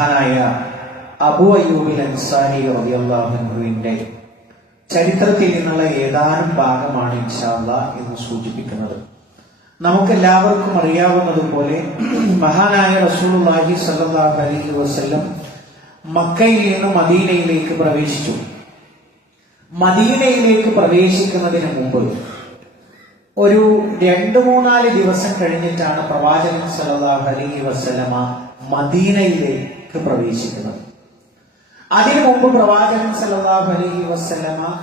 മഹാനായ അബു അയ്യൂബിൽ അൻസാരി റബിയുള്ളാഹുവിന്റെ ചരിത്രത്തിൽ നിന്നുള്ള ഏതാനും ഭാഗമാണ് ഇൻഷാല്ല എന്ന് സൂചിപ്പിക്കുന്നത്. നമുക്കെല്ലാവർക്കും അറിയാവുന്നതുപോലെ മഹാനായ റസൂലുള്ളാഹി സ്വല്ലല്ലാഹു അലൈഹി വസല്ലം മക്കയിൽ നിന്ന് മദീനയിലേക്ക് പ്രവേശിച്ചു. മദീനയിലേക്ക് പ്രവേശിക്കുന്നതിന് മുമ്പ് ഒരു രണ്ട് മൂന്നാൽ ദിവസം കഴിഞ്ഞിട്ടാണ് പ്രവാചകൻ സല്ലല്ലാഹു അലൈഹി വസല്ലമ മദീനയിലേക്ക് പ്രവേശിക്കുന്നത് അതിനു മുമ്പ് പ്രവാചകൻ സല്ലല്ലാഹു അലൈഹി വസല്ലമ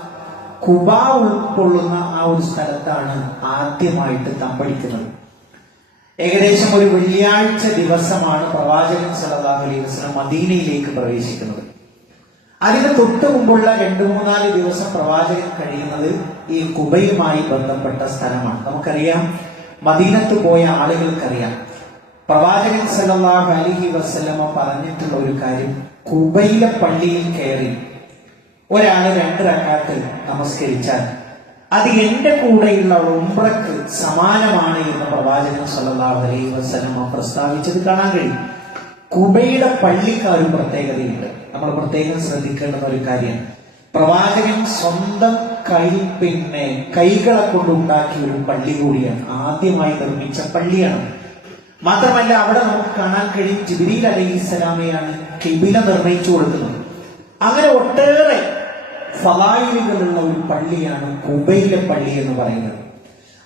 കുബ ഉൾക്കൊള്ളുന്ന ആ ഒരു സ്ഥലത്താണ് ആദ്യമായിട്ട് തമ്പടിക്കുന്നത് ഏകദേശം ഒരു വെള്ളിയാഴ്ച ദിവസമാണ് പ്രവാചകൻ സല്ലല്ലാഹു അലൈഹി വസ്ലം മദീനയിലേക്ക് പ്രവേശിക്കുന്നത്. അതിന് തൊട്ട് മുമ്പുള്ള രണ്ടു മൂന്നാൽ ദിവസം പ്രവാചകൻ കഴിയുന്നത് ഈ കുബയുമായി ബന്ധപ്പെട്ട സ്ഥലമാണ്. നമുക്കറിയാം മദീനത്ത് പോയ ആളുകൾക്കറിയാം. പ്രവാചകൻ സല്ലല്ലാഹു അലിഹി വസല്ലമ പറഞ്ഞിട്ടുള്ള ഒരു കാര്യം കുബൈലെ പള്ളിയിൽ കയറി ഒരാൾ രണ്ട് റക്കാത്ത് നമസ്കരിച്ചാൽ അത് എന്റെ കൂടെയുള്ള ഉംറക്ക് സമാനമാണ് എന്ന് പ്രവാചകൻ സല്ലല്ലാഹു അലൈഹി വസല്ലമ പ്രസ്താവിച്ചത് കാണാൻ കഴിയും. കുബയുടെ പള്ളിക്ക് ആ ഒരു പ്രത്യേകതയുണ്ട്. നമ്മൾ പ്രത്യേകം ശ്രദ്ധിക്കേണ്ടുന്ന ഒരു കാര്യം. പ്രവാചകൻ സ്വന്തം കൈ പിന്നെ കൈകളെ കൊണ്ടുണ്ടാക്കിയ ഒരു പള്ളി കൂടിയാണ്. ആദ്യമായി നിർമ്മിച്ച പള്ളിയാണ്. മാത്രമല്ല അവിടെ നമുക്ക് കാണാൻ കഴിയും ജിബിരിൽ അലൈഹി ഇസ്ലാമയാണ് കിബില നിർണയിച്ചു കൊടുക്കുന്നത്. അങ്ങനെ ഒട്ടേറെ ഫലായിലുകളുള്ള ഒരു പള്ളിയാണ് കുബയിലെ പള്ളി എന്ന് പറയുന്നത്.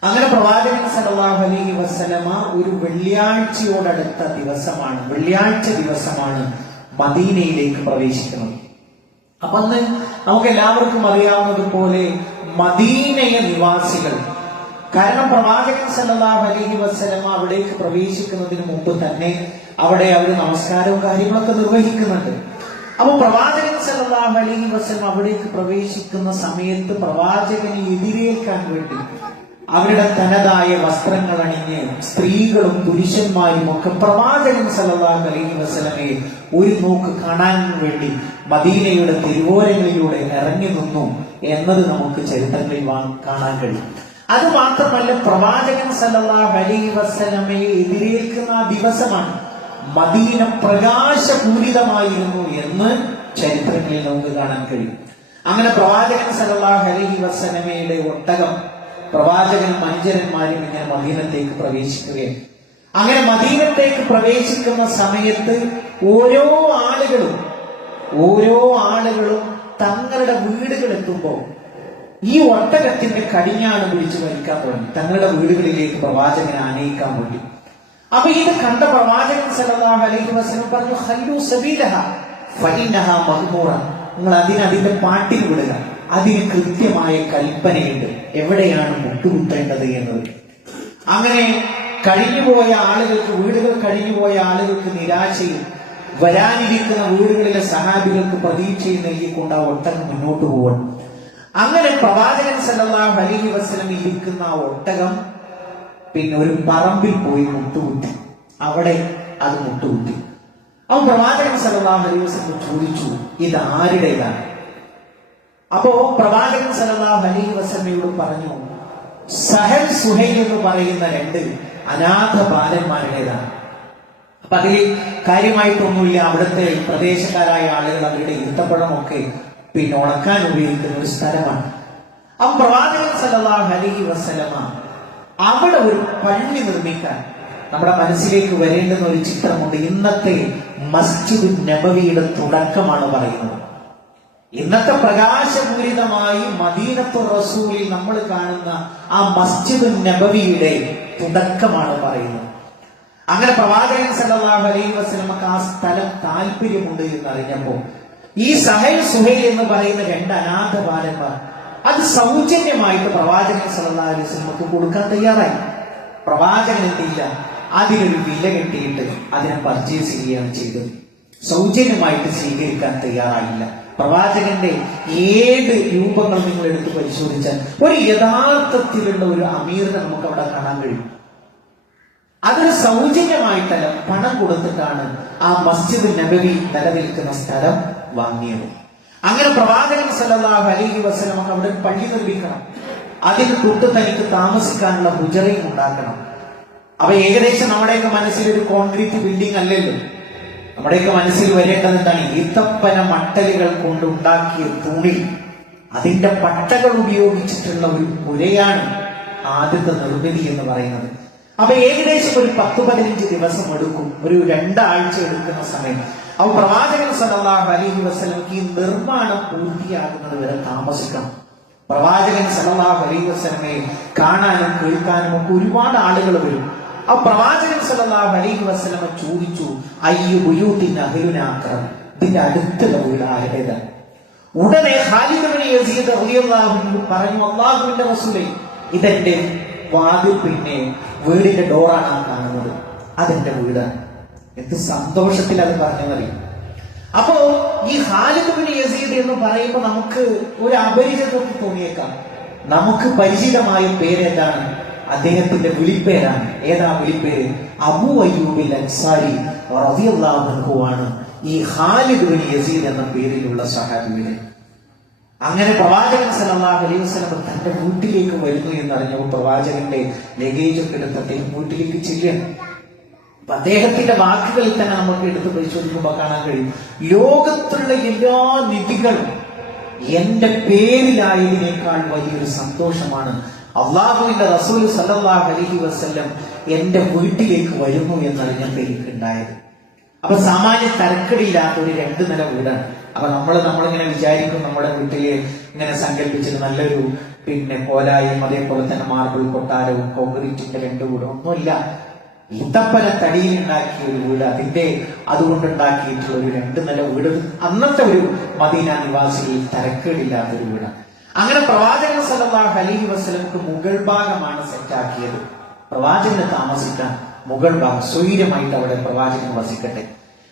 അങ്ങനെ പ്രവാചകൻ സല്ലല്ലാഹു അലൈഹി വസല്ലമ ഒരു വെള്ളിയാഴ്ചയോടടുത്ത ദിവസമാണ് വെള്ളിയാഴ്ച ദിവസമാണ് മദീനയിലേക്ക് പ്രവേശിക്കുന്നത്. അപ്പൊ അന്ന് നമുക്ക് എല്ലാവർക്കും അറിയാവുന്നതുപോലെ മദീനയ നിവാസികൾ കാരണം പ്രവാചകൻ സല്ലല്ലാഹു അലൈഹി വസല്ലമ അവിടേക്ക് പ്രവേശിക്കുന്നതിന് മുമ്പ് തന്നെ അവിടെ അവർ നമസ്കാരവും കാര്യങ്ങളൊക്കെ നിർവഹിക്കുന്നുണ്ട്. അപ്പൊ പ്രവാചകൻ സല്ലല്ലാഹു അലൈഹി വസ്ലം അവിടേക്ക് പ്രവേശിക്കുന്ന സമയത്ത് പ്രവാചകനെ എതിരേൽക്കാൻ വേണ്ടി അവരുടെ തനതായ വസ്ത്രങ്ങൾ അണിഞ്ഞ് സ്ത്രീകളും പുരുഷന്മാരും ഒക്കെ പ്രവാചകൻ സല്ലല്ലാഹു അലൈഹി വസല്ലമയെ ഒരു നോക്ക് കാണാൻ വേണ്ടി മദീനയുടെ തിരുവോരങ്ങളിലൂടെ ഇറങ്ങി നിന്നു എന്നത് നമുക്ക് ചരിത്രങ്ങളിൽ കാണാൻ കഴിയും. അത് മാത്രമല്ല പ്രവാചകൻ സല്ലല്ലാഹു അലൈഹി വസല്ലമയെ എതിരേൽക്കുന്ന ആ ദിവസമാണ്. മദീന പ്രകാശപൂരിതമായിരുന്നു എന്ന് ചരിത്രങ്ങളിൽ നമുക്ക് കാണാൻ കഴിയും. അങ്ങനെ പ്രവാചകൻ സല്ലല്ലാഹു അലൈഹി വസല്ലമയുടെ ഒട്ടകം പ്രവാചകനും മനുജരന്മാരും ഇങ്ങനെ മദീനത്തേക്ക് പ്രവേശിക്കുകയാണ്. അങ്ങനെ മദീനത്തേക്ക് പ്രവേശിക്കുന്ന സമയത്ത് ഓരോ ആളുകളും ഓരോ ആളുകളും തങ്ങളുടെ വീടുകൾ എത്തുമ്പോൾ ഈ ഒട്ടകത്തിന്റെ കടിഞ്ഞാണ് പിടിച്ചു വലിക്കാൻ തുടങ്ങി തങ്ങളുടെ വീടുകളിലേക്ക് പ്രവാചകനെ ആനയിക്കാൻ വേണ്ടി. അപ്പൊ ഇത് കണ്ട പ്രവാചകൻ സല്ലല്ലാഹു അലൈഹി വസല്ലം പറഞ്ഞു ഹല്ലു സബീലഹ നിങ്ങൾ അതിന് അതിന്റെ പാട്ടിൽ വിടുക. അതിന് കൃത്യമായ കൽപ്പനയുണ്ട്. എവിടെയാണ് മുട്ടുകുത്തേണ്ടത് എന്നത്. അങ്ങനെ കഴിഞ്ഞുപോയ ആളുകൾക്ക് വീടുകൾ കഴിഞ്ഞുപോയ ആളുകൾക്ക് നിരാശയും വരാനിരിക്കുന്ന വീടുകളിലെ സഹാബികൾക്ക് പ്രതീക്ഷയും നൽകിക്കൊണ്ട് ആ ഒട്ടകം മുന്നോട്ട് പോകണം അങ്ങനെ പ്രവാചകൻ സല്ലല്ലാഹു അലൈഹി വസല്ലം ഇരിക്കുന്ന ഒട്ടകം പിന്നെ ഒരു പറമ്പിൽ പോയി മുട്ടുകുത്തി. അവിടെ അത് മുട്ടുകുത്തി. അവൻ പ്രവാചകൻ സല്ലല്ലാഹു അലൈഹി വസല്ലം ചോദിച്ചു ഇത് ആരുടേതാണ്? അപ്പോ പ്രവാചകൻ സല്ലല്ലാഹു അലൈഹി വസല്ലമയോട് പറഞ്ഞു സഹൽ സുഹൈൽ എന്ന് പറയുന്ന രണ്ട് അനാഥ ബാലന്മാരുടേതാണ്. അപ്പൊ അതിൽ കാര്യമായിട്ടൊന്നുമില്ല. അവിടുത്തെ പ്രദേശക്കാരായ ആളുകൾ അവരുടെ ഈത്തപ്പഴമൊക്കെ പിന്നെ ഉണക്കാൻ ഉപയോഗിക്കുന്ന ഒരു സ്ഥലമാണ്. ആ പ്രവാചകൻ സല്ലല്ലാഹു അലൈഹി വസല്ലമ അവിടെ ഒരു പള്ളി നിർമ്മിക്കാൻ നമ്മുടെ മനസ്സിലേക്ക് വരേണ്ടുന്ന ഒരു ചിത്രമുണ്ട്. ഇന്നത്തെ മസ്ജിദ് നബവിയുടെ തുടക്കമാണ് പറയുന്നത്. ഇന്നത്തെ പ്രകാശപൂരിതമായി മദീനത്തു റസൂലിൽ നമ്മൾ കാണുന്ന ആ മസ്ജിദ് നബവിയുടെ തുടക്കമാണ് പറയുന്നത്. അങ്ങനെ പ്രവാചകൻ സല്ലല്ലാഹു അലൈഹി വസല്ലമക്ക് ആ സ്ഥലം താല്പര്യമുണ്ട് എന്ന് അറിഞ്ഞപ്പോ ഈ സഹൽ സുഹൈൽ എന്ന് പറയുന്ന രണ്ട് അനാഥ ബാലന്മാർ അത് സൗജന്യമായിട്ട് പ്രവാചകൻ അലൈഹി വസല്ലമക്ക് കൊടുക്കാൻ തയ്യാറായി. പ്രവാചകൻ എന്തില്ല അതിനൊരു വില കെട്ടിയിട്ട് അതിനെ പർച്ചേസ് ചെയ്യുകയാണ് ചെയ്തത്. സൗജന്യമായിട്ട് സ്വീകരിക്കാൻ തയ്യാറായില്ല. പ്രവാചകന്റെ ഏത് രൂപങ്ങൾ നിങ്ങൾ എടുത്ത് പരിശോധിച്ചാൽ ഒരു യഥാർത്ഥത്തിലുള്ള ഒരു അമീറിനെ നമുക്ക് അവിടെ കാണാൻ കഴിയും. അതൊരു സൗജന്യമായിട്ടല്ല പണം കൊടുത്തിട്ടാണ് ആ മസ്ജിദ് നബവി നിലനിൽക്കുന്ന സ്ഥലം വാങ്ങിയത്. അങ്ങനെ പ്രവാചകൻ സല്ലല്ലാഹു അലൈഹി വസല്ലം അവിടെ പള്ളി നിർമ്മിക്കണം. അതിന് തൊട്ട് തനിക്ക് താമസിക്കാനുള്ള ഹുജറയും ഉണ്ടാക്കണം. അപ്പൊ ഏകദേശം നമ്മുടെയൊക്കെ മനസ്സിൽ ഒരു കോൺക്രീറ്റ് ബിൽഡിംഗ് അല്ലല്ലോ. നമ്മുടെയൊക്കെ മനസ്സിൽ വരേണ്ടത് എന്താണ്? ഈത്തപ്പന മട്ടലുകൾ കൊണ്ട് ഉണ്ടാക്കിയ തുണി അതിന്റെ പട്ടകൾ ഉപയോഗിച്ചിട്ടുള്ള ഒരു പുരയാണ് ആദ്യത്തെ നിർമ്മിതി എന്ന് പറയുന്നത്. അപ്പൊ ഏകദേശം ഒരു പത്ത് പതിനഞ്ച് ദിവസം എടുക്കും. ഒരു രണ്ടാഴ്ച എടുക്കുന്ന സമയം. അപ്പൊ പ്രവാചകൻ സല്ലല്ലാഹു അലൈഹി വസല്ലമക്ക് ഈ നിർമ്മാണം പൂർത്തിയാകുന്നത് വരെ താമസിക്കണം. പ്രവാചകൻ സല്ലല്ലാഹു അലൈഹി വസ്ലമെ കാണാനും കേൾക്കാനും ഒക്കെ ഒരുപാട് ആളുകൾ വരും. ആ പ്രവാചകൻ സല്ലല്ലാഹു അലൈഹി വസ്ലമ ചോദിച്ചു അയ്യു ബുയൂത്തിൻ അഹ്ലുനാക്രം? ഇതിന്റെ അടുത്തുള്ള വീട് ആരുടേതാണ് ഉടനെ ഖാലിദ് യസീദ് പറഞ്ഞു അള്ളാഹുവിന്റെ റസൂലേ ഇതെന്റെ വാതിൽ പിന്നെ വീടിന്റെ ഡോറാണ് ആ കാണുന്നത്. അതെന്റെ വീടാണ്. എന്ത് സന്തോഷത്തിൽ അത് പറഞ്ഞാൽ മതി അപ്പോ ഈ ഹാലിദുബിന് യസീദ് എന്ന് പറയുമ്പോൾ നമുക്ക് ഒരു അപരിചിതത്വം തോന്നിയേക്കാം. നമുക്ക് പരിചിതമായ പേര് എന്താണ്? അദ്ദേഹത്തിന്റെ വിളിപ്പേരാണ്. ഏതാ വിളിപ്പേര്? അബു അയ്യൂബിൽ അൻസാരി ആണ് ഈ ഖാലിദ് യസീദ് എന്ന പേരിലുള്ള സഹാബിയുടെ. അങ്ങനെ പ്രവാചകൻ സല്ലല്ലാഹു അലൈഹി വസല്ലം തന്റെ വീട്ടിലേക്ക് വരുന്നു എന്നറിഞ്ഞപ്പോൾ പ്രവാചകന്റെ ലഗേജ് ഒക്കെ എടുത്ത് അദ്ദേഹം വീട്ടിലേക്ക് അപ്പൊ അദ്ദേഹത്തിന്റെ വാക്കുകളിൽ തന്നെ നമുക്ക് എടുത്ത് പരിശോധിക്കുമ്പോൾ കാണാൻ കഴിയും. ലോകത്തുള്ള എല്ലാ നിധികളും എന്റെ പേരിലായതിനേക്കാൾ വലിയൊരു സന്തോഷമാണ് അള്ളാഹുവിന്റെ റസൂൽ സല്ലാഹ് അലഹി വസ്ല്ലം എന്റെ വീട്ടിലേക്ക് വരുന്നു എന്നറിഞ്ഞപ്പോൾ എനിക്കുണ്ടായത് അപ്പൊ സാമാന്യ തരക്കടിയില്ലാത്ത ഒരു രണ്ട് നില വീടാണ്. അപ്പൊ നമ്മൾ നമ്മളിങ്ങനെ വിചാരിക്കും നമ്മുടെ വീട്ടിൽ ഇങ്ങനെ സങ്കല്പിച്ചിട്ട് നല്ലൊരു പിന്നെ കോലായും അതേപോലെ തന്നെ മാർബിൾ കൊട്ടാരവും കോൺക്രീറ്റിന്റെ രണ്ട് വീടും ഒന്നുമില്ല. ഈത്തപ്പന തടിയിൽ ഉണ്ടാക്കിയ ഒരു വീട് അതിന്റെ അതുകൊണ്ടുണ്ടാക്കിയിട്ടുള്ള ഒരു രണ്ട് നില വീട്. അന്നത്തെ ഒരു മദീന നിവാസിയിൽ തരക്കേടില്ലാത്ത ഒരു വീടാണ്. അങ്ങനെ പ്രവാചകൻ സല്ലല്ലാഹു അലൈഹി വസ്ലമുക്ക് മുഗൾ ഭാഗമാണ് സെറ്റാക്കിയത്. പ്രവാചകന് താമസിക്കാൻ മുഗൾ ഭാഗം സ്വൈര്യമായിട്ട് അവിടെ പ്രവാചകൻ വസിക്കട്ടെ.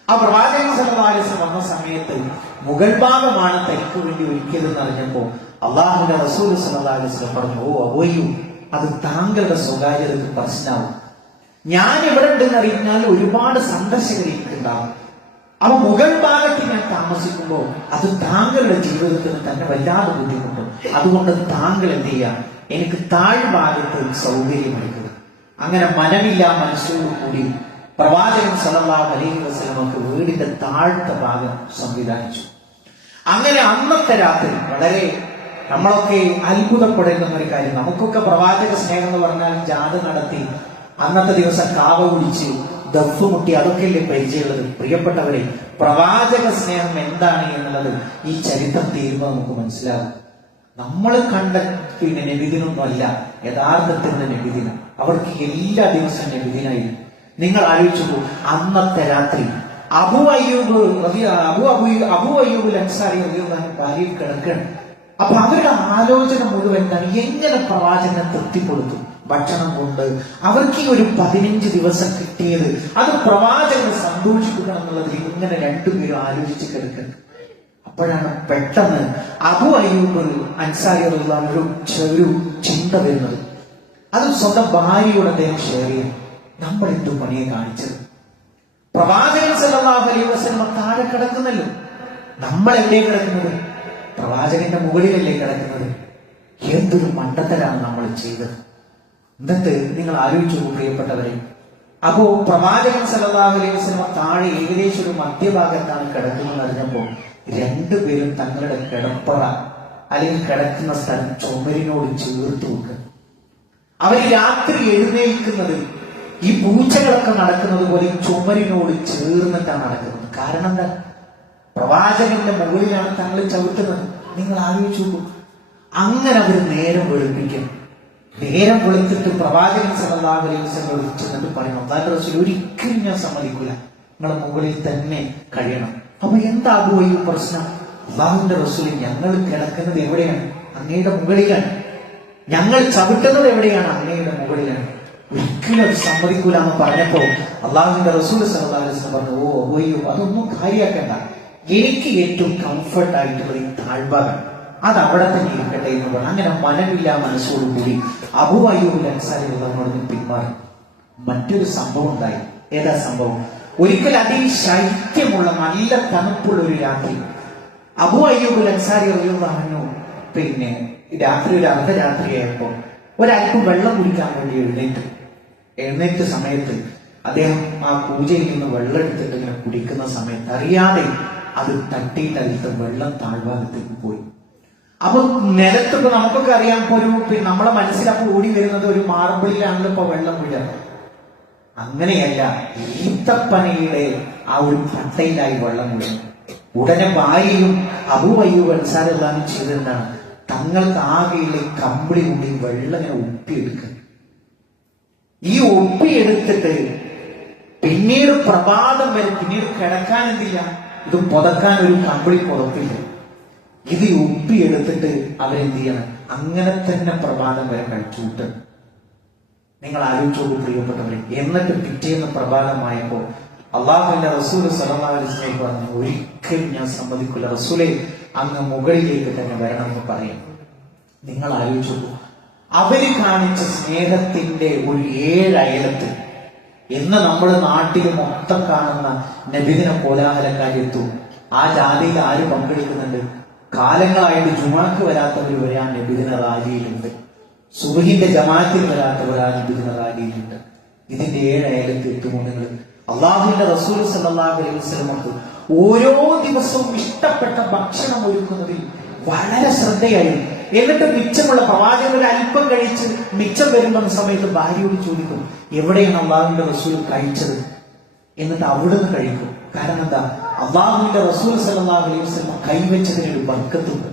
ആ അലൈഹി വസല്ലം വന്ന സമയത്ത് മുഗൾ ഭാഗമാണ് തനിക്ക് വേണ്ടി ഒരുക്കിയതെന്ന് അറിഞ്ഞപ്പോ അള്ളാഹുന്റെ റസൂൽ വസല്ലം പറഞ്ഞു ഓ അബോയു അത് താങ്കളുടെ സ്വകാര്യതക്ക് പ്രശ്നമാവും. ഞാൻ ഇവിടെ ഉണ്ടെന്ന് അറിഞ്ഞാൽ ഒരുപാട് സന്ദർശകർ എനിക്കുണ്ടാവും അവ മുകൾ ഭാഗത്ത് ഞാൻ താമസിക്കുമ്പോൾ അത് താങ്കളുടെ ജീവിതത്തിന് തന്നെ വല്ലാതെ ബുദ്ധിമുട്ടും. അതുകൊണ്ട് താങ്കൾ എന്ത് ചെയ്യാം എനിക്ക് താഴ്ഭാഗത്ത് ഒരു സൗകര്യം എടുക്കുക അങ്ങനെ മനമില്ല മനസ്സോടു കൂടി പ്രവാചകൻ സല്ലല്ലാഹു അലൈഹി വസല്ലമക്ക് വീടിന്റെ താഴ്ത്ത ഭാഗം സംവിധാനിച്ചു. അങ്ങനെ അന്നത്തെ രാത്രി വളരെ നമ്മളൊക്കെ അത്ഭുതപ്പെടുന്ന ഒരു കാര്യം. നമുക്കൊക്കെ പ്രവാചക സ്നേഹം എന്ന് പറഞ്ഞാൽ ജാഥ നടത്തി അന്നത്തെ ദിവസം കാവ കുടിച്ച് ദഫ് മുട്ടി അതൊക്കെയല്ലേ പരിചയമുള്ളത്? പ്രിയപ്പെട്ടവരെ പ്രവാചക സ്നേഹം എന്താണ് എന്നുള്ളത് ഈ ചരിത്രം തീരുമ്പോൾ നമുക്ക് മനസ്സിലാവും. നമ്മൾ കണ്ട പിന്നെ നബിദിനൊന്നും അല്ല യഥാർത്ഥത്തിലുള്ള നബിദിനം. അവർക്ക് എല്ലാ ദിവസവും നബിദിനായിരുന്നു. നിങ്ങൾ ആലോചിച്ചു അന്നത്തെ രാത്രി അബു അയ്യൂബ് അബു അബു അബു അയ്യൂബ് റളിയല്ലാഹു ഭാര്യയിൽ കിടക്കണം അപ്പൊ അവരുടെ ആലോചന മുഴുവൻ എങ്ങനെ പ്രവാചകനെ തൃപ്തിപ്പെടുത്തും? ഭക്ഷണം കൊണ്ട് അവർക്ക് ഈ ഒരു പതിനഞ്ച് ദിവസം കിട്ടിയത് അത് പ്രവാചകൻ സന്തോഷിപ്പിക്കണം എന്നുള്ളതിൽ ഇങ്ങനെ രണ്ടുപേരും ആലോചിച്ച് കിടക്കുന്നത് അപ്പോഴാണ് പെട്ടെന്ന് അബു അയ്യൂബ് അൻസാരിയുള്ള ഒരു ചെറു ചിന്ത വരുന്നത്. അത് സ്വന്തം ഭാര്യയോട് അദ്ദേഹം ഷെയർ ചെയ്യും നമ്മൾ എന്തു പണിയെ കാണിച്ചത്? പ്രവാചകൻ സല്ലല്ലാഹു അലൈഹി വസല്ലം താഴെ കിടക്കുന്നല്ലോ. നമ്മൾ എവിടെ കിടക്കുന്നത്? പ്രവാചകന്റെ മുകളിലല്ലേ കിടക്കുന്നത്. എന്തൊരു മണ്ടത്തരാണ് നമ്മൾ ചെയ്തത്. എന്നിട്ട് നിങ്ങൾ ആലോചിച്ചു പ്രിയപ്പെട്ടവരെ. അപ്പോ പ്രവാചകൻ സല്ലല്ലാഹു അലൈഹി വസല്ലം താഴെ ഏകദേശം ഒരു മധ്യഭാഗത്താണ് കിടക്കുന്നത് അറിഞ്ഞപ്പോ രണ്ടുപേരും തങ്ങളുടെ കിടപ്പറ അല്ലെങ്കിൽ കിടക്കുന്ന സ്ഥലം ചുമരിനോട് ചേർത്ത് വെക്കുക. അവർ രാത്രി എഴുന്നേൽക്കുന്നത് ഈ പൂച്ചകളൊക്കെ നടക്കുന്നത് പോലെ ചുമരിനോട് ചേർന്നിട്ടാണ് നടക്കുന്നത്. കാരണം എന്താ? പ്രവാചകന്റെ മുകളിലാണ് തങ്ങൾ ചവിട്ടുന്നത്. നിങ്ങൾ ആലോചിച്ചു അങ്ങനെ അവർ നേരം വെളുപ്പിക്കും നേരം വെളുത്തിട്ട് പ്രവാചകൻ വിളിച്ചു എന്നിട്ട് പറയണം അതായത് റസൂൽ ഒരിക്കലും ഞാൻ സമ്മതിക്കില്ല നിങ്ങളെ മുകളിൽ തന്നെ കഴിയണം. അപ്പൊ എന്താ ഈ പ്രശ്നം? അള്ളാഹുവിന്റെ റസൂൽ ഞങ്ങൾ കിടക്കുന്നത് എവിടെയാണ്? അങ്ങയുടെ മുകളിലാണ്. ഞങ്ങൾ ചവിട്ടുന്നത് എവിടെയാണ്? അങ്ങയുടെ മുകളിലാണ്. ഒരിക്കലും അത് സമ്മതിക്കൂല എന്ന് പറഞ്ഞപ്പോ അള്ളാഹുവിന്റെ റസൂൽ വസല്ലം പറഞ്ഞു ഓ അയ്യോ അതൊന്നും കാര്യമാക്കണ്ട എനിക്ക് ഏറ്റവും കംഫർട്ട് ആയിട്ടുള്ള ഈ താഴ്ഭാഗം അത് അവിടെ തന്നെ ഇരിക്കട്ടെ എന്ന് പറഞ്ഞു. അങ്ങനെ മനമില്ല മനസ്സോടുകൂടി അൻസാരി അൻസാരികളോട് പിന്മാറി. മറ്റൊരു സംഭവം ഉണ്ടായി. ഏതാ സംഭവം? ഒരിക്കൽ അതിശൈത്യമുള്ള നല്ല തണുപ്പുള്ള ഒരു രാത്രി. അബു അയ്യൂബ് അൻസാരി പറഞ്ഞു പിന്നെ രാത്രി ഒരു അർദ്ധരാത്രിയായപ്പോ ഒരാൾക്ക് വെള്ളം കുടിക്കാൻ വേണ്ടി എഴുന്നേറ്റ്. എഴുന്നേറ്റ സമയത്ത് അദ്ദേഹം ആ പൂജയിൽ നിന്ന് വെള്ളം എടുത്തിട്ട് ഇങ്ങനെ കുടിക്കുന്ന സമയത്ത് അറിയാതെ അത് തട്ടിയിട്ടടുത്ത് വെള്ളം താഴ്ഭാഗത്തേക്ക് പോയി. അപ്പൊ നിലത്തിപ്പോ നമുക്കൊക്കെ അറിയാം. ഇപ്പൊ ഒരു നമ്മളെ മനസ്സിലപ്പോ ഓടി വരുന്നത് ഒരു മാർബിളിലാണല്ലോ ഇപ്പൊ വെള്ളം വീഴുന്നത് അങ്ങനെയല്ല ഈത്തപ്പനയുടെ ആ ഒരു പട്ടയിലായി വെള്ളം വീഴുന്നു ഉടനെ വായിലും അബുവയ്യു അൻസാരെല്ലാം ചെയ്തെന്നാണ് തങ്ങൾക്ക് ആകെയുള്ള കമ്പിളി കൊണ്ട് ഈ വെള്ളം ഇങ്ങനെ ഈ ഒപ്പിയെടുത്തിട്ട് പിന്നീട് പ്രഭാതം വരെ പിന്നീട് കിടക്കാൻ എന്തില്ല? ഇത് പുതക്കാൻ ഒരു കമ്പിളി പുറത്തില്ല. ഇത് ഒപ്പിയെടുത്തിട്ട് അവരെന്ത് ചെയ്യണം അങ്ങനെ തന്നെ പ്രഭാതം വരെ കഴിച്ചുവിട്ട് നിങ്ങൾ ആലോചിച്ചോളൂ പ്രിയപ്പെട്ടവരെ. എന്നിട്ട് പിറ്റേന്ന് പ്രഭാതമായപ്പോ അള്ളാഹുല്ല റസൂൽ സലഹുലിസ്ലേക്ക് പറഞ്ഞു ഒരിക്കലും ഞാൻ സമ്മതിക്കില്ല റസൂലെ അങ്ങ് മുകളിലേക്ക് തന്നെ വരണമെന്ന് പറയും നിങ്ങൾ ആലോചിച്ചോളൂ. അവർ കാണിച്ച സ്നേഹത്തിന്റെ ഒരു ഏഴയലത്തിൽ എന്ന് നമ്മുടെ നാട്ടിൽ മൊത്തം കാണുന്ന നബിദിന കോലാഹലക്കാരെത്തും ആ ജാതിയിൽ ആര് പങ്കെടുക്കുന്നുണ്ട്? കാലങ്ങളായിട്ട് ജുമാക്ക് വരാത്തവർ വരാൻ നബിദിന റാലിയിലുണ്ട്. സുബഹിന്റെ ജമാഅത്തിൽ വരാത്തവരാ നബിദിന റാലിയിലുണ്ട്. ഇതിന്റെ ഏഴ് അയലത്ത് എത്തുമോ നിങ്ങൾ? അള്ളാഹുവിന്റെ റസൂൽ സല്ലല്ലാഹു അലൈഹി വസല്ലമക്ക് ഓരോ ദിവസവും ഇഷ്ടപ്പെട്ട ഭക്ഷണം ഒരുക്കുന്നതിൽ വളരെ ശ്രദ്ധയായിരുന്നു എന്നിട്ട് മിച്ചമുള്ള പ്രവാചകൻ ഒരു അല്പം കഴിച്ച് മിച്ചം വരുന്ന സമയത്ത് ഭാര്യയോട് ചോദിക്കും എവിടെയാണ് അള്ളാഹുവിന്റെ റസൂൽ കഴിച്ചത്? എന്നിട്ട് അവിടുന്ന് കഴിക്കും. കാരണം എന്താ? അള്ളാഹുവിന്റെ റസൂൽ സല്ലല്ലാഹു അലൈഹി കൈവച്ചതിനൊരു ബർക്കത്തുണ്ട്.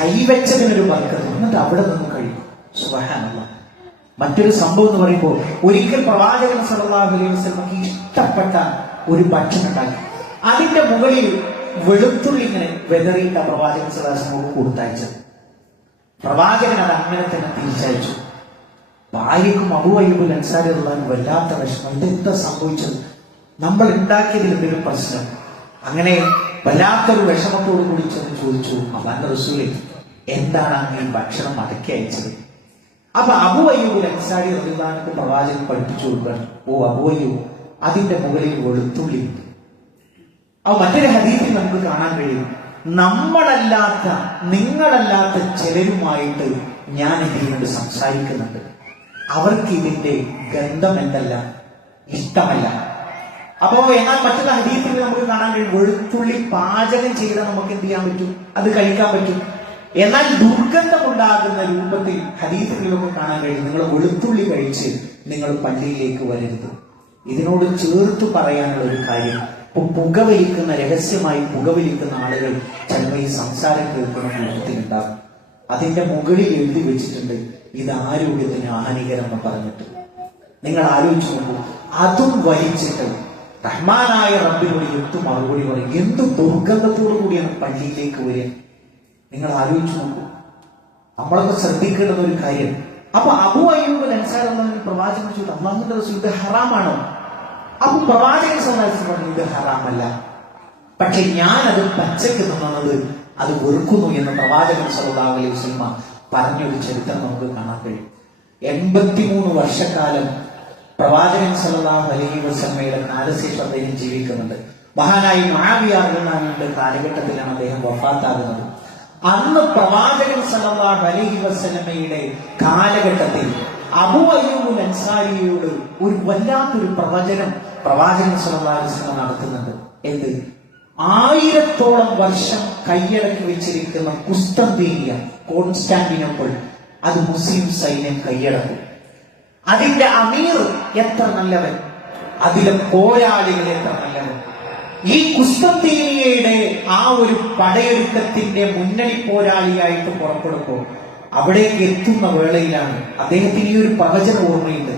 കൈവച്ചതിനൊരു ബർക്കത്ത് എന്നിട്ട് അവിടെ നിന്ന് സുബഹാനല്ലാ. മറ്റൊരു സംഭവം എന്ന് പറയുമ്പോൾ ഒരിക്കൽ പ്രവാചകൻ സല്ലല്ലാഹു അലൈഹി ഇഷ്ടപ്പെട്ട ഒരു ഭക്ഷണം ഉണ്ടാക്കി. അതിന്റെ മുകളിൽ വെളുത്തുള്ളി ഇങ്ങനെ വെതറിയിട്ട പ്രവാചകൻ സദാശനോട് കൊടുത്തയച്ചത്. പ്രവാചകൻ അത് അങ്ങനെ തന്നെ തിരിച്ചയച്ചു. ഭാര്യക്കും അബുവയ്യൂബുൽ അൻസാരി ഉള്ളതിന് വല്ലാത്ത വിഷമം. ഇതെന്താ സംഭവിച്ചത്? നമ്മൾ ഉണ്ടാക്കിയതിൽ എന്തെങ്കിലും പ്രശ്നം. അങ്ങനെ വല്ലാത്തൊരു വിഷമത്തോട് കൂടി ചെന്ന് ചോദിച്ചു അള്ളാന്റെ റസൂലി എന്താണ് അങ്ങനെ ഭക്ഷണം മടക്കി അയച്ചത്? അപ്പൊ അബുവയ്യൂ അൻസാരി റഹ്ലാനക്ക് പ്രവാചകൻ പഠിപ്പിച്ചു കൊടുക്കണം ഓ അബുവയ്യൂ അതിന്റെ മുകളിൽ വെളുത്തുള്ളി അപ്പൊ മറ്റൊരു ഹദീഫിൽ നമുക്ക് കാണാൻ കഴിയും. നമ്മളല്ലാത്ത നിങ്ങളല്ലാത്ത ചിലരുമായിട്ട് ഞാൻ ഇതിനോട് സംസാരിക്കുന്നുണ്ട്. അവർക്ക് ഇതിന്റെ ഗന്ധം എന്തല്ല ഇഷ്ടമല്ല. അപ്പോ എന്നാൽ മറ്റുള്ള ഹദീസിൽ നമുക്ക് കാണാൻ കഴിയും വെളുത്തുള്ളി പാചകം ചെയ്താൽ നമുക്ക് എന്ത് ചെയ്യാൻ പറ്റും? അത് കഴിക്കാൻ പറ്റും. എന്നാൽ ദുർഗന്ധമുണ്ടാകുന്ന രൂപത്തിൽ ഹദീസുകളിലൊക്കെ കാണാൻ കഴിയും നിങ്ങൾ വെളുത്തുള്ളി കഴിച്ച് നിങ്ങൾ പള്ളിയിലേക്ക് വരരുത്. ഇതിനോട് ചേർത്ത് പറയാനുള്ള ഒരു കാര്യം ഇപ്പൊ പുകവലിക്കുന്ന രഹസ്യമായി പുകവലിക്കുന്ന ആളുകൾ ചിലപ്പോൾ ഈ സംസാരം കേൾക്കുന്ന കൂട്ടത്തിലുണ്ടാകും അതിന്റെ മുകളിൽ എഴുതി വെച്ചിട്ടുണ്ട് ഇത് ആരോഗ്യത്തിന് ഹാനികരം എന്ന് പറഞ്ഞിട്ട്. നിങ്ങൾ ആലോചിച്ചു നോക്കൂ അതും വലിച്ചിട്ട് റഹ്മാനായ റബ്ബിനോട് എന്ത് മറുപടി പറയും എന്ത് ദുർഗന്ധത്തോടു കൂടിയാണ് പള്ളിയിലേക്ക് വരിക? നിങ്ങൾ ആലോചിച്ചു നോക്കൂ. നമ്മളൊക്കെ ശ്രദ്ധിക്കേണ്ടുന്ന ഒരു കാര്യം. അപ്പൊ അബു അയ്യൂബ് അൻസാറുള്ളതിന് പ്രവാചകൻ ചോദിച്ചു അള്ളാഹുന്റെ റസൂൽ ഇത് ഹറാമാണോ? അപ്പൊ പ്രവാചകൻ സന്ദർശിച്ചു പറഞ്ഞു ഇത് ഹറാമല്ല. പക്ഷെ ഞാൻ അത് പച്ചയ്ക്ക് തിന്നുന്നത് അത് വെറുക്കുന്നു എന്ന് പ്രവാചകൻ സല്ലല്ലാഹു അലൈഹി പറഞ്ഞൊരു ചരിത്രം നമുക്ക് കാണാൻ കഴിയും. എൺപത്തിമൂന്ന് വർഷക്കാലം പ്രവാചകൻ സല്ലല്ലാഹു അലൈഹി വസല്ലമയുടെ കാലശേഷം അദ്ദേഹം ജീവിക്കുന്നുണ്ട്. മഹാനായി മഹാവിയാകുന്ന കാലഘട്ടത്തിലാണ് അദ്ദേഹം വഫാത്താകുന്നത്. അന്ന് പ്രവാചകൻ സല്ലല്ലാഹു അലൈഹി വസല്ലമയുടെ കാലഘട്ടത്തിൽ അബു അയ്യൂബുൽ അൻസാരിയോട് ഒരു വല്ലാത്തൊരു പ്രവചനം പ്രവാചകൻ സല്ലല്ലാഹു അലൈഹി വസല്ലം നടത്തുന്നുണ്ട്. എന്ത്? ആയിരത്തോളം വർഷം കൈയടക്കി വെച്ചിരിക്കുന്ന കുസ്തന്തീനിയ കോൺസ്റ്റാന്റിനോപ്പിൾ അത് മുസ്ലിം സൈന്യം കൈയടക്കും. അതിന്റെ അമീർ എത്ര നല്ലവൻ? അതിലെ പോരാളികൾ എത്ര നല്ലവൻ? ഈ കുസ്തന്തീനിയയുടെ ആ ഒരു പടയൊരുക്കത്തിന്റെ മുന്നണി പോരാളിയായിട്ട് പുറപ്പെടുമ്പോൾ അവിടേക്ക് എത്തുന്ന വേളയിലാണ് അദ്ദേഹത്തിന് ഈ ഒരു പ്രവചന ഓർമ്മയുണ്ട്.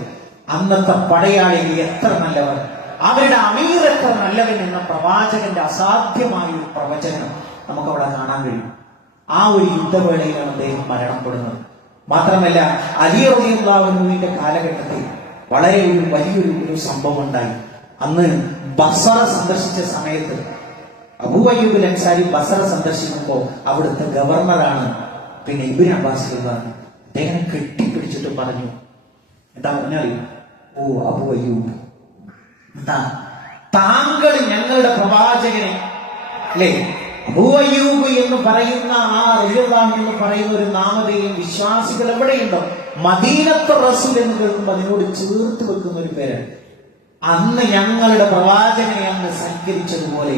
അന്നത്തെ പടയാളികൾ എത്ര നല്ലവർ അവരുടെ അമീർ എത്ര നല്ലവൻ എന്ന പ്രവാചകന്റെ അസാധ്യമായ ഒരു പ്രവചനം നമുക്ക് അവിടെ കാണാൻ കഴിയും. ആ ഒരു യുദ്ധവേളയിലാണ് അദ്ദേഹം മരണപ്പെടുന്നത്. മാത്രമല്ല അലി കാലഘട്ടത്തിൽ വളരെ ഒരു വലിയൊരു ഒരു സംഭവം ഉണ്ടായി അന്ന് ബസറ സന്ദർശിച്ച സമയത്ത് അബൂഅയ്യൂബ് അൻസാരി ബസറ സന്ദർശിക്കുമ്പോൾ അവിടുത്തെ ഗവർണറാണ് പിന്നെ ഇബിൻ അബ്ബാസ് പറഞ്ഞു. അദ്ദേഹം കെട്ടിപ്പിടിച്ചിട്ട് പറഞ്ഞു എന്താ പറഞ്ഞാൽ ഓ അബു അയ്യൂബ്. എന്താ? താങ്കൾ ഞങ്ങളുടെ പ്രവാചകനെ. അല്ലേ? അയ്യൂബ് എന്ന് പറയുന്ന ആ റളിയല്ലാഹു എന്ന് പറയുന്ന ഒരു നാമതയും വിശ്വാസികൾ എവിടെയുണ്ടോ? മദീനത്ത് റസൂൽ എന്ന് കേൾക്കുമ്പോൾ അതിനോട് ചേർത്ത് വെക്കുന്ന ഒരു പേരാണ്. അന്ന് ഞങ്ങളുടെ പ്രവാചകനെ അങ്ങ് സൽക്കരിച്ചതുപോലെ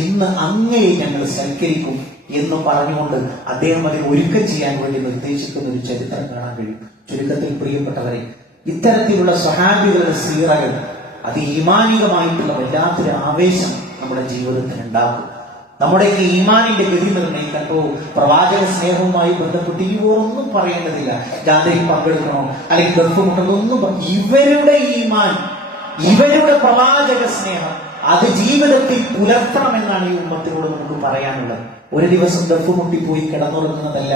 ഇന്ന് അങ്ങയെ ഞങ്ങൾ സൽക്കരിക്കും എന്ന് പറഞ്ഞുകൊണ്ട് അദ്ദേഹം അതിന് ഒരുക്കം ചെയ്യാൻ വേണ്ടി നിർദ്ദേശിക്കുന്ന ഒരു ചരിത്രം കാണാൻ കഴിയും. ചുരുക്കത്തിൽ പ്രിയപ്പെട്ടവരെ ഇത്തരത്തിലുള്ള സ്വഹാബികളുടെ സീറകൾ അത് ഈമാനികമായിട്ടുള്ള വല്ലാത്തൊരു ആവേശം നമ്മുടെ ജീവിതത്തിൽ ഉണ്ടാക്കും. നമ്മുടെയൊക്കെ ഈമാനിന്റെ ഗതി നിർണയിക്കാൻ പ്രവാചക സ്നേഹവുമായി ബന്ധപ്പെട്ട് ഒന്നും പറയേണ്ടതില്ല. ജാഥയിൽ പങ്കെടുക്കണോ? അല്ലെങ്കിൽ ഗൾഫ് മുട്ടണോ? ഒന്നും ഇവരുടെ ഈമാൻ ഇവരുടെ പ്രവാചക സ്നേഹം അത് ജീവിതത്തിൽ പുലർത്തണമെന്നാണ് ഈ ഉമ്മത്തിനോട് നമുക്ക് പറയാനുള്ളത്. ഒരു ദിവസം ഗൾഫ് മുട്ടിപ്പോയി കിടന്നുറങ്ങുന്നതല്ല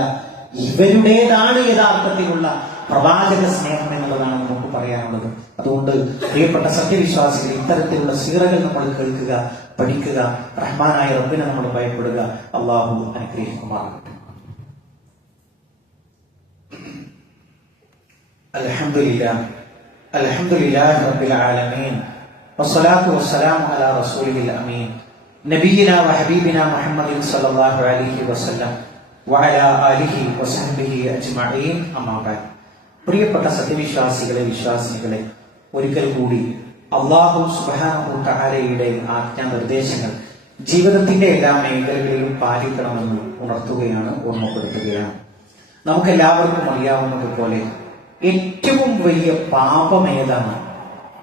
ഇവരുടേതാണ് യഥാർത്ഥത്തിലുള്ള പ്രവാചക സ്നേഹം എന്നുള്ളതാണ് നമുക്ക് പറയാനുള്ളത് അതുകൊണ്ട് പ്രിയപ്പെട്ട സത്യവിശ്വാസികൾ ഇത്തരത്തിലുള്ള സീറകൾ നമ്മൾ കേൾക്കുക പഠിക്കുക റഹ്മാനായ റബ്ബിനെ നമ്മൾ ഭയപ്പെടുക അള്ളാഹു അനുഗ്രഹിക്കുമാറാകട്ടെ الحمد لله الحمد لله رب العالمين والصلاة والسلام على رسوله الأمين نبينا وحبيبنا محمد صلى الله عليه وسلم وعلى آله وصحبه أجمعين أما بعد പ്രിയപ്പെട്ട സത്യവിശ്വാസികളെ വിശ്വാസികളെ ഒരിക്കൽ കൂടി അള്ളാഹു സുബാനയുടെ ആജ്ഞാനിർദ്ദേശങ്ങൾ ആജ്ഞാ നിർദ്ദേശങ്ങൾ ജീവിതത്തിന്റെ എല്ലാ മേഖലകളിലും പാലിക്കണമെന്ന് ഉണർത്തുകയാണ് ഓർമ്മപ്പെടുത്തുകയാണ്. നമുക്ക് എല്ലാവർക്കും അറിയാവുന്നതുപോലെ ഏറ്റവും വലിയ പാപം ഏതാണ്?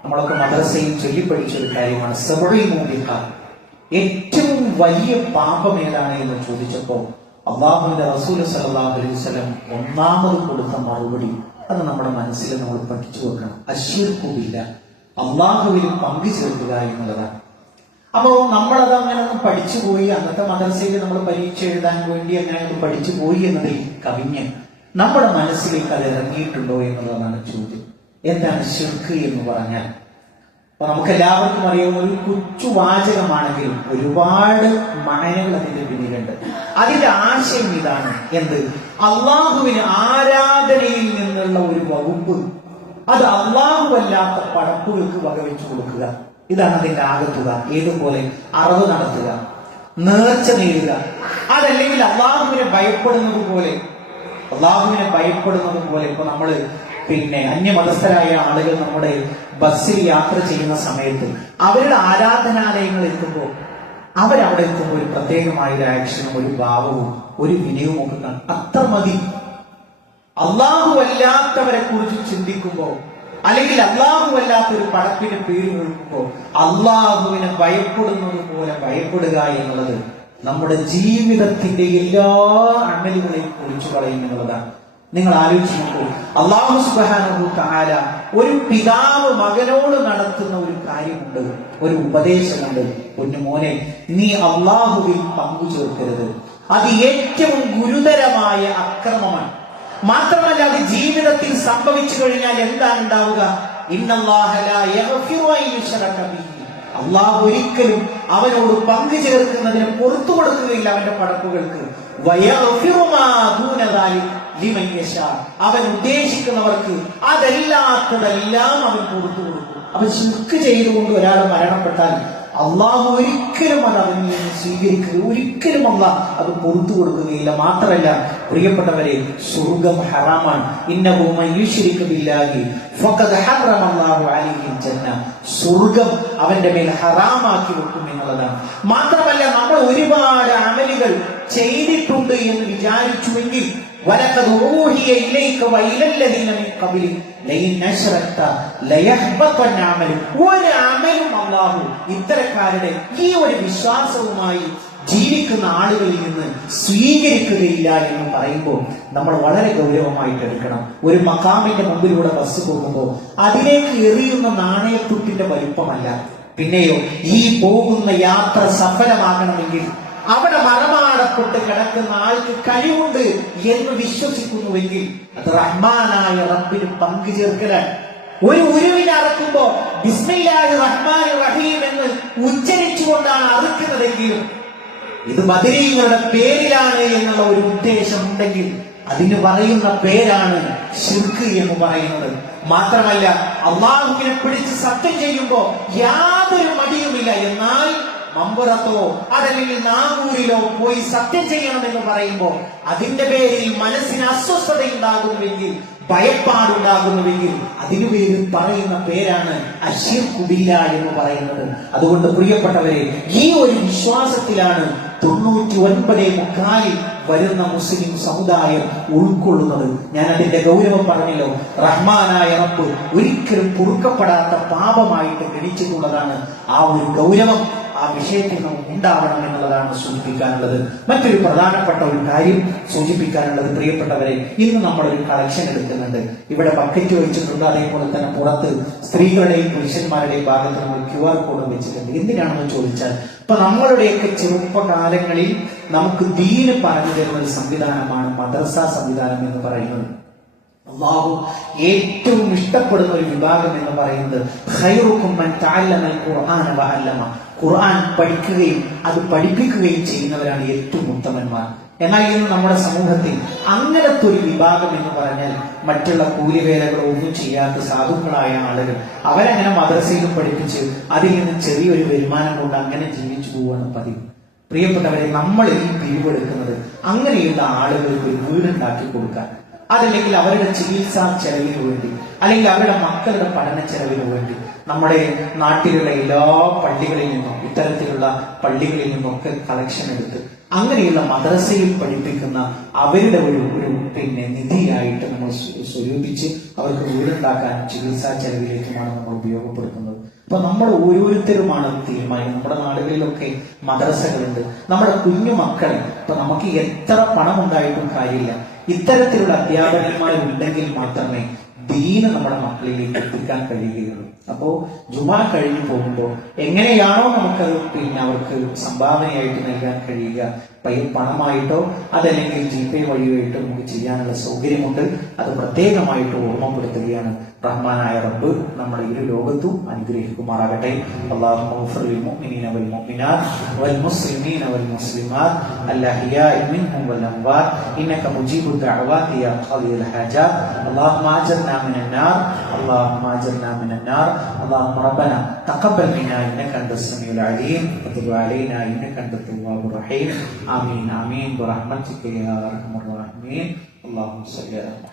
നമ്മളൊക്കെ മദ്രസയിൽ ചൊല്ലിപ്പഠിച്ചൊരു കാര്യമാണ് സെബറി മൂലിക ഏറ്റവും വലിയ പാപം ഏതാണ് എന്ന് ചോദിച്ചപ്പോൾ അള്ളാഹുവിന്റെ റസൂൽ സല്ലല്ലാഹു അലൈഹി ഒന്നാമത് കൊടുത്ത മറുപടി അത് നമ്മുടെ മനസ്സിൽ നമ്മൾ പഠിച്ചു വെക്കണം അശ്വർക്കുമില്ല അള്ളാഹുവിനും പങ്കു ചേർക്കുക എന്നുള്ളതാണ്. അപ്പോ നമ്മളത് അങ്ങനെ ഒന്ന് പഠിച്ചു പോയി അന്നത്തെ മദ്രസയിൽ നമ്മൾ പരീക്ഷ എഴുതാൻ വേണ്ടി അങ്ങനെ ഒന്ന് പഠിച്ചു പോയി എന്നതിൽ കവിഞ്ഞ് നമ്മുടെ മനസ്സിലേക്ക് അത് ഇറങ്ങിയിട്ടുണ്ടോ എന്നുള്ളതാണ് ചോദ്യം. എന്താണ് ശിർക്ക് എന്ന് പറഞ്ഞാൽ? അപ്പൊ നമുക്ക് എല്ലാവർക്കും അറിയാം ഒരു കൊച്ചു വാചകമാണെങ്കിലും ഒരുപാട് മണയങ്ങൾ അതിന്റെ പിന്നിലുണ്ട് അതിന്റെ ആശയം ഇതാണ് എന്ത്? അള്ളാഹുവിന് ആരാധനയിൽ നിന്നുള്ള ഒരു വകുപ്പ്. അത് അള്ളാഹുവല്ലാത്ത പടപ്പുകൾക്ക് വകവെച്ചു കൊടുക്കുക. ഇതാണ് അതിന്റെ ആകത്തുക. ഏതുപോലെ? അറവ് നടത്തുക. നേർച്ച നേടുക. അതല്ലെങ്കിൽ അള്ളാഹുവിനെ ഭയപ്പെടുന്നത് പോലെ അള്ളാഹുവിനെ ഭയപ്പെടുന്നത് പോലെ ഇപ്പൊ നമ്മൾ പിന്നെ അന്യമതസ്ഥരായ ആളുകൾ നമ്മുടെ ബസ്സിൽ യാത്ര ചെയ്യുന്ന സമയത്ത് അവരുടെ ആരാധനാലയങ്ങൾ എത്തുമ്പോൾ അവരവിടെ എത്തുമ്പോൾ ഒരു പ്രത്യേകമായ ഒരു ആക്ഷനും ഒരു ഭാവവും ഒരു വിനയവും ഒക്കെ കാണും. അത്ര മതി. അള്ളാഹു അല്ലാത്തവരെ കുറിച്ച് ചിന്തിക്കുമ്പോൾ അല്ലെങ്കിൽ അള്ളാഹു അല്ലാത്ത ഒരു പടപ്പിന് പേര് കൊടുക്കുമ്പോൾ അള്ളാഹുവിനെ ഭയപ്പെടുന്നത് പോലെ ഭയപ്പെടുക എന്നുള്ളത് നമ്മുടെ ജീവിതത്തിന്റെ എല്ലാ അമലുകളെയും കുറിച്ച് പറയും എന്നുള്ളതാണ് നിങ്ങൾ ആലോചിച്ച് നോക്കൂ. അള്ളാഹു സുബാനു താര ഒരു പിതാവ് മകനോട് നടത്തുന്ന ഒരു കാര്യമുണ്ട്. ഒരു ഉപദേശമുണ്ട്. പൊന്നു മോനെ നീ അള്ളാഹുവിൽ പങ്കു ചേർക്കരുത്. അത് ഏറ്റവും ഗുരുതരമായ അക്രമമാണ്. മാത്രമല്ല അത് ജീവിതത്തിൽ സംഭവിച്ചു കഴിഞ്ഞാൽ എന്താണ് ഉണ്ടാവുക? ഇന്നല്ലാഹ അള്ളാഹു ഒരിക്കലും അവനോട് പങ്കു ചേർക്കുന്നതിന് പുറത്തു കൊടുക്കുകയില്ല അവന്റെ യശാ. അവൻ ഉദ്ദേശിക്കുന്നവർക്ക് അതല്ലാത്തതെല്ലാം അവൻ പുറത്തു കൊടുക്കും അവൻ ശുക്ക് ചെയ്തുകൊണ്ട് ഒരാൾ മരണപ്പെട്ടാൽ അള്ളാഹു ഒരിക്കലും അത് അതിൽ നിന്ന് സ്വീകരിക്കുക ഒരിക്കലും അല്ല അത് പുറത്തു കൊടുക്കുകയില്ല മാത്രമല്ല പ്രിയപ്പെട്ടവരെ സ്വർഗം ഹറാമാണ്. ഇന്ന ഭൂമ യുശ്രികു ബില്ലാഹി ഫഖദ് ഹറമ അലൈഹിൽ ജന്ന. സ്വർഗം അവന്റെ മേൽ ഹറാമാക്കി വെക്കും എന്നുള്ളതാണ്. മാത്രമല്ല നമ്മൾ ഒരുപാട് അമലുകൾ ചെയ്തിട്ടുണ്ട് എന്ന് വിചാരിച്ചുവെങ്കിൽ ലൈൻ അല്ലാഹു ഇത്തരക്കാരുടെ ഈ ഒരു വിശ്വാസവുമായി ജീവിക്കുന്ന ആളുകളിൽ നിന്ന് സ്വീകരിക്കുകയില്ല എന്ന് പറയുമ്പോൾ നമ്മൾ വളരെ ഗൗരവമായിട്ട് എടുക്കണം. ഒരു മക്കാമിന്റെ മുമ്പിലൂടെ ബസ് പോകുമ്പോൾ അതിലേക്ക് എറിയുന്ന നാണയത്തുട്ടിന്റെ വലുപ്പമല്ല. പിന്നെയോ ഈ പോകുന്ന യാത്ര സഫലമാകണമെങ്കിൽ അവിടെ മറമാടപ്പെട്ട് കിടക്കുന്ന ആൾക്ക് കഴിവുണ്ട് എന്ന് വിശ്വസിക്കുന്നുവെങ്കിൽ അത് റഹ്മാനായ റബ്ബിന് പങ്കു ചേർക്കലാണ്. ഒരു ഉരുവിൽ അറക്കുമ്പോ ബിസ്മില്ലാഹി റഹ്മാൻ റഹീം എന്ന് ഉച്ചരിച്ചുകൊണ്ടാണ് അറുക്കുന്നതെങ്കിലും ഇത് ബദരീങ്ങളുടെ പേരിലാണ് എന്നുള്ള ഒരു ഉദ്ദേശം ഉണ്ടെങ്കിൽ അതിന് പറയുന്ന പേരാണ് ഷിർക്ക് എന്ന് പറയുന്നത്. മാത്രമല്ല അള്ളാഹുവിനെ പിടിച്ച് സത്യം ചെയ്യുമ്പോ യാതൊരു മടിയുമില്ല. എന്നാൽ മമ്പുറത്തോ അതല്ലെങ്കിൽ നാഗൂരിലോ പോയി സത്യം ചെയ്യണമെന്ന് പറയുമ്പോ അതിന്റെ പേരിൽ മനസ്സിന് അസ്വസ്ഥത ഉണ്ടാകുന്നുവെങ്കിൽ ഭയപ്പാടുണ്ടാകുന്നുവെങ്കിൽ അതിനു പേര് പറയുന്ന പേരാണ് അശീർ കുബില്ല എന്ന് പറയുന്നത്. അതുകൊണ്ട് പ്രിയപ്പെട്ടവരെ ഈ ഒരു വിശ്വാസത്തിലാണ് തൊണ്ണൂറ്റി ഒൻപതേ മുക്കാലിൽ വരുന്ന മുസ്ലിം സമുദായം ഉൾക്കൊള്ളുന്നത്. ഞാൻ അതിന്റെ ഗൗരവം പറഞ്ഞല്ലോ. റഹ്മാനായ റബ്ബ് ഒരിക്കലും പൊറുക്കപ്പെടാത്ത പാപമായിട്ട് ഗണിച്ചിട്ടുള്ളതാണ് ആ ഒരു ഗൗരവം. ആ വിഷയത്തിൽ നമുക്ക് ഉണ്ടാവണം എന്നുള്ളതാണ് സൂചിപ്പിക്കാനുള്ളത്. മറ്റൊരു പ്രധാനപ്പെട്ട ഒരു കാര്യം സൂചിപ്പിക്കാനുള്ളത് പ്രിയപ്പെട്ടവരെ ഇന്ന് നമ്മളൊരു കളക്ഷൻ എടുക്കുന്നുണ്ട്. ഇവിടെ ബക്കറ്റ് വെച്ചിട്ടുണ്ട് അതേപോലെ തന്നെ പുറത്ത് സ്ത്രീകളുടെയും പുരുഷന്മാരുടെയും ഭാഗത്ത് നമ്മൾ ക്യു ആർ കോഡ് വെച്ചിട്ടുണ്ട്. എന്തിനാണെന്ന് ചോദിച്ചാൽ ഇപ്പൊ നമ്മളുടെയൊക്കെ ചെറുപ്പകാലങ്ങളിൽ നമുക്ക് ദീന് പറഞ്ഞു തരുന്ന ഒരു സംവിധാനമാണ് മദ്രസ സംവിധാനം എന്ന് പറയുന്നത്. അള്ളാഹു ഏറ്റവും ഇഷ്ടപ്പെടുന്ന ഒരു വിഭാഗം എന്ന് പറയുന്നത് ഖൈറുക്കും മൻ തഅല്ലമൽ ഖുർആന വഅല്ലമ. ഖുർആൻ പഠിക്കുകയും അത് പഠിപ്പിക്കുകയും ചെയ്യുന്നവരാണ് ഏറ്റവും ഉത്തമന്മാർ. എന്നാൽ ഇന്ന് നമ്മുടെ സമൂഹത്തിൽ അങ്ങനത്തെ ഒരു വിഭാഗം എന്ന് പറഞ്ഞാൽ മറ്റുള്ള കൂലിവേലകൾ ഒന്നും ചെയ്യാത്ത സാധുക്കളായ ആളുകൾ. അവരങ്ങനെ മദ്രസയിൽ പഠിപ്പിച്ച് അതിൽ നിന്ന് ചെറിയൊരു വരുമാനം കൊണ്ട് അങ്ങനെ ജീവിച്ചു പോവാണ് പതിവ്. പ്രിയപ്പെട്ടവരെ നമ്മൾ ഈ പിരിവെടുക്കുന്നത് അങ്ങനെയുള്ള ആളുകൾക്ക് ഒരു വീടുണ്ടാക്കി കൊടുക്കാൻ. അതല്ലെങ്കിൽ അവരുടെ ചികിത്സാ ചെലവിന് വേണ്ടി അല്ലെങ്കിൽ അവരുടെ മക്കളുടെ പഠന ചെലവിന് വേണ്ടി നമ്മുടെ നാട്ടിലുള്ള എല്ലാ പള്ളികളിൽ നിന്നും ഇത്തരത്തിലുള്ള പള്ളികളിൽ നിന്നൊക്കെ കളക്ഷൻ എടുത്ത് അങ്ങനെയുള്ള മദ്രസയിൽ പഠിപ്പിക്കുന്ന അവരുടെ ഒരു ഒരു പിന്നെ നിധിയായിട്ട് നമ്മൾ സ്വരൂപിച്ച് അവർക്ക് വീടുണ്ടാക്കാൻ ചികിത്സാ ചെലവിലേക്കുമാണ് നമ്മൾ ഉപയോഗപ്പെടുത്തുന്നത്. അപ്പൊ നമ്മൾ ഓരോരുത്തരുമാണ് തീരുമാനം. നമ്മുടെ നാടുകളിലൊക്കെ മദ്രസകളുണ്ട്. നമ്മുടെ കുഞ്ഞു മക്കൾ ഇപ്പൊ നമുക്ക് എത്ര പണം ഉണ്ടായിട്ടും കാര്യമില്ല. ഇത്തരത്തിലുള്ള അധ്യാപകന്മാരുണ്ടെങ്കിൽ മാത്രമേ ദീന നമ്മുടെ മക്കളിലേക്ക് എത്തിക്കാൻ കഴിയുകയുള്ളൂ. അപ്പോ ജുമാ കഴിഞ്ഞു പോകുമ്പോൾ എങ്ങനെയാണോ നമുക്കത് പിന്നെ അവർക്ക് സംഭാവനയായിട്ട് നൽകാൻ കഴിയുക. പൈ- പണമായിട്ടോ അതല്ലെങ്കിൽ ജി പേ വഴിയായിട്ടോ നമുക്ക് ചെയ്യാനുള്ള സൗകര്യമുണ്ട്. അത് പ്രത്യേകമായിട്ട് ഓർമ്മപ്പെടുത്തുകയാണ് റഹ്മാനായ റബ്ബ് നമ്മുടെ ഇരു ലോകത്തും അനുഗ്രഹിക്കുമാറാകട്ടെ അള്ളാഹു للمؤمنين والمؤمنات والمسلمين والمسلمات الأحياء منهم والأموات إنك مجيب الدعوات يا قاضي الحاجات اللهم أجرنا من النار اللهم أجرنا من النار اللهم ربنا تقبل منا إنك أنت السميع العليم وتب علينا إنك أنت التواب الرحيم آمين آمين برحمتك يا أرحم الراحمين اللهم صل على محمد